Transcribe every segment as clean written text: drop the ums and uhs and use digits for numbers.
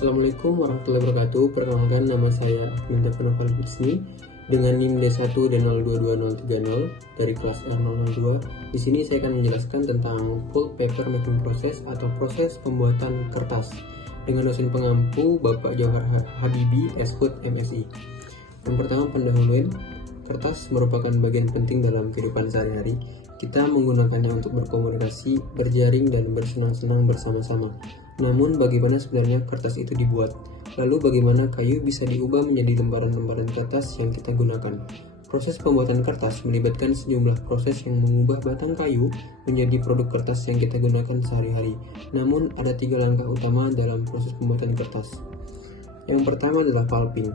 Assalamualaikum warahmatullahi wabarakatuh. Perkenalkan, nama saya Ahmad Novel Husni dengan NIM D1 D022030 dari kelas R002. Di sini saya akan menjelaskan tentang pulp paper making process atau proses pembuatan kertas dengan dosen pengampu Bapak Jauhar Habibi, Eshut, MSI. Yang pertama, pendahuluan. Kertas merupakan bagian penting dalam kehidupan sehari-hari. Kita menggunakannya untuk berkomunikasi, berjaring, dan bersenang-senang bersama-sama. Namun, bagaimana sebenarnya kertas itu dibuat? Lalu, bagaimana kayu bisa diubah menjadi lembaran-lembaran kertas yang kita gunakan? Proses pembuatan kertas melibatkan sejumlah proses yang mengubah batang kayu menjadi produk kertas yang kita gunakan sehari-hari. Namun, ada 3 langkah utama dalam proses pembuatan kertas. Yang pertama adalah pulping.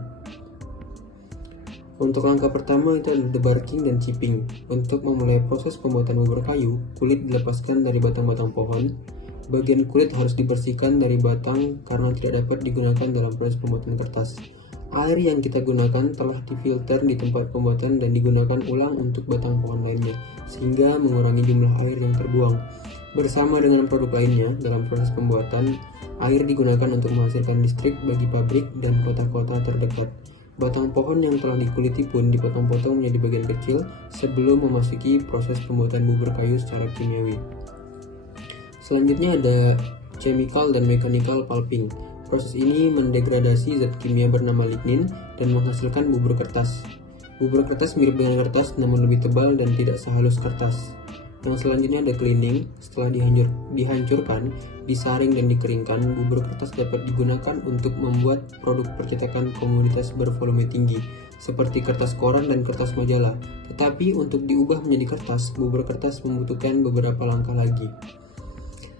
Untuk langkah pertama itu adalah debarking dan chipping. Untuk memulai proses pembuatan bubur kayu, kulit dilepaskan dari batang-batang pohon. Bagian kulit harus dibersihkan dari batang karena tidak dapat digunakan dalam proses pembuatan kertas. Air yang kita gunakan telah difilter di tempat pembuatan dan digunakan ulang untuk batang pohon lainnya, sehingga mengurangi jumlah air yang terbuang. Bersama dengan produk lainnya, dalam proses pembuatan, air digunakan untuk menghasilkan listrik bagi pabrik dan kota-kota terdekat. Batang pohon yang telah dikuliti pun dipotong-potong menjadi bagian kecil sebelum memasuki proses pembuatan bubur kayu secara kimiawi. Selanjutnya ada chemical dan mechanical pulping. Proses ini mendegradasi zat kimia bernama lignin dan menghasilkan bubur kertas. Bubur kertas mirip dengan kertas namun lebih tebal dan tidak sehalus kertas. Yang selanjutnya ada cleaning. Setelah dihancurkan, disaring dan dikeringkan, bubur kertas dapat digunakan untuk membuat produk percetakan komoditas bervolume tinggi, seperti kertas koran dan kertas majalah. Tetapi untuk diubah menjadi kertas, bubur kertas membutuhkan beberapa langkah lagi.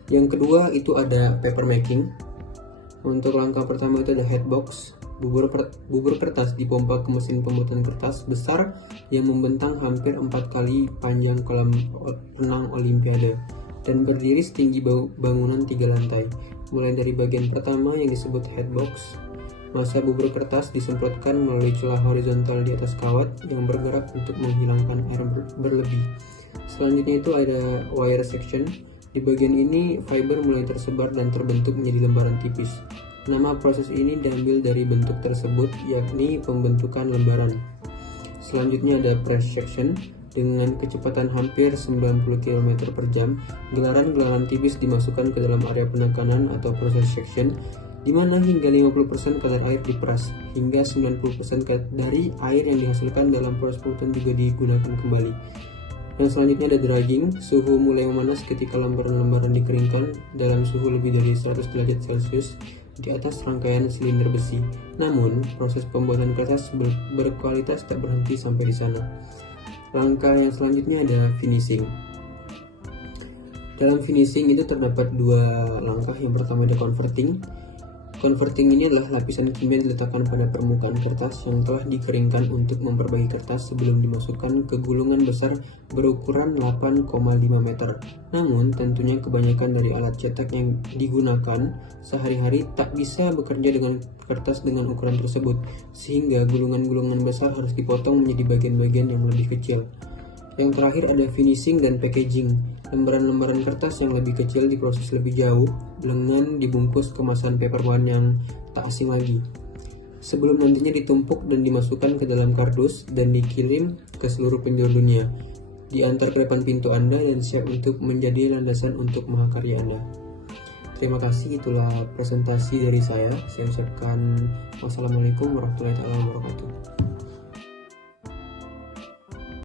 Yang kedua itu ada paper making. Untuk langkah pertama itu ada headbox. Bubur kertas dipompa ke mesin pembuatan kertas besar yang membentang hampir 4 kali panjang kolam renang Olimpiade dan berdiri setinggi bangunan 3 lantai. Mulai dari bagian pertama yang disebut headbox, massa bubur kertas disemprotkan melalui celah horizontal di atas kawat yang bergerak untuk menghilangkan air berlebih. Selanjutnya itu ada wire section. Di bagian ini, fiber mulai tersebar dan terbentuk menjadi lembaran tipis. Nama proses ini diambil dari bentuk tersebut, yakni pembentukan lembaran. Selanjutnya ada press section. Dengan kecepatan hampir 90 km per jam, gelaran-gelaran tipis dimasukkan ke dalam area penekanan atau proses section, di mana hingga 50% kadar air diperas, hingga 90% dari air yang dihasilkan dalam proses pembuatan juga digunakan kembali. Yang selanjutnya ada drying. Suhu mulai memanas ketika lembaran-lembaran dikeringkan dalam suhu lebih dari 100 derajat Celcius di atas rangkaian silinder besi. Namun, proses pembuatan kertas berkualitas tak berhenti sampai di sana. Langkah yang selanjutnya ada finishing. Dalam finishing itu terdapat 2 langkah. Yang pertama ada converting. Converting ini adalah lapisan kimia diletakkan pada permukaan kertas yang telah dikeringkan untuk memperbaiki kertas sebelum dimasukkan ke gulungan besar berukuran 8,5 meter. Namun, tentunya kebanyakan dari alat cetak yang digunakan sehari-hari tak bisa bekerja dengan kertas dengan ukuran tersebut, sehingga gulungan-gulungan besar harus dipotong menjadi bagian-bagian yang lebih kecil. Yang terakhir ada finishing dan packaging. Lembaran-lembaran kertas yang lebih kecil diproses lebih jauh dengan dibungkus kemasan paperboard yang tak asing lagi, sebelum nantinya ditumpuk dan dimasukkan ke dalam kardus dan dikirim ke seluruh penjuru dunia, diantar ke depan pintu Anda dan siap untuk menjadi landasan untuk mahakarya Anda. Terima kasih, itulah presentasi dari saya. Saya ucapkan wassalamualaikum warahmatullahi wabarakatuh.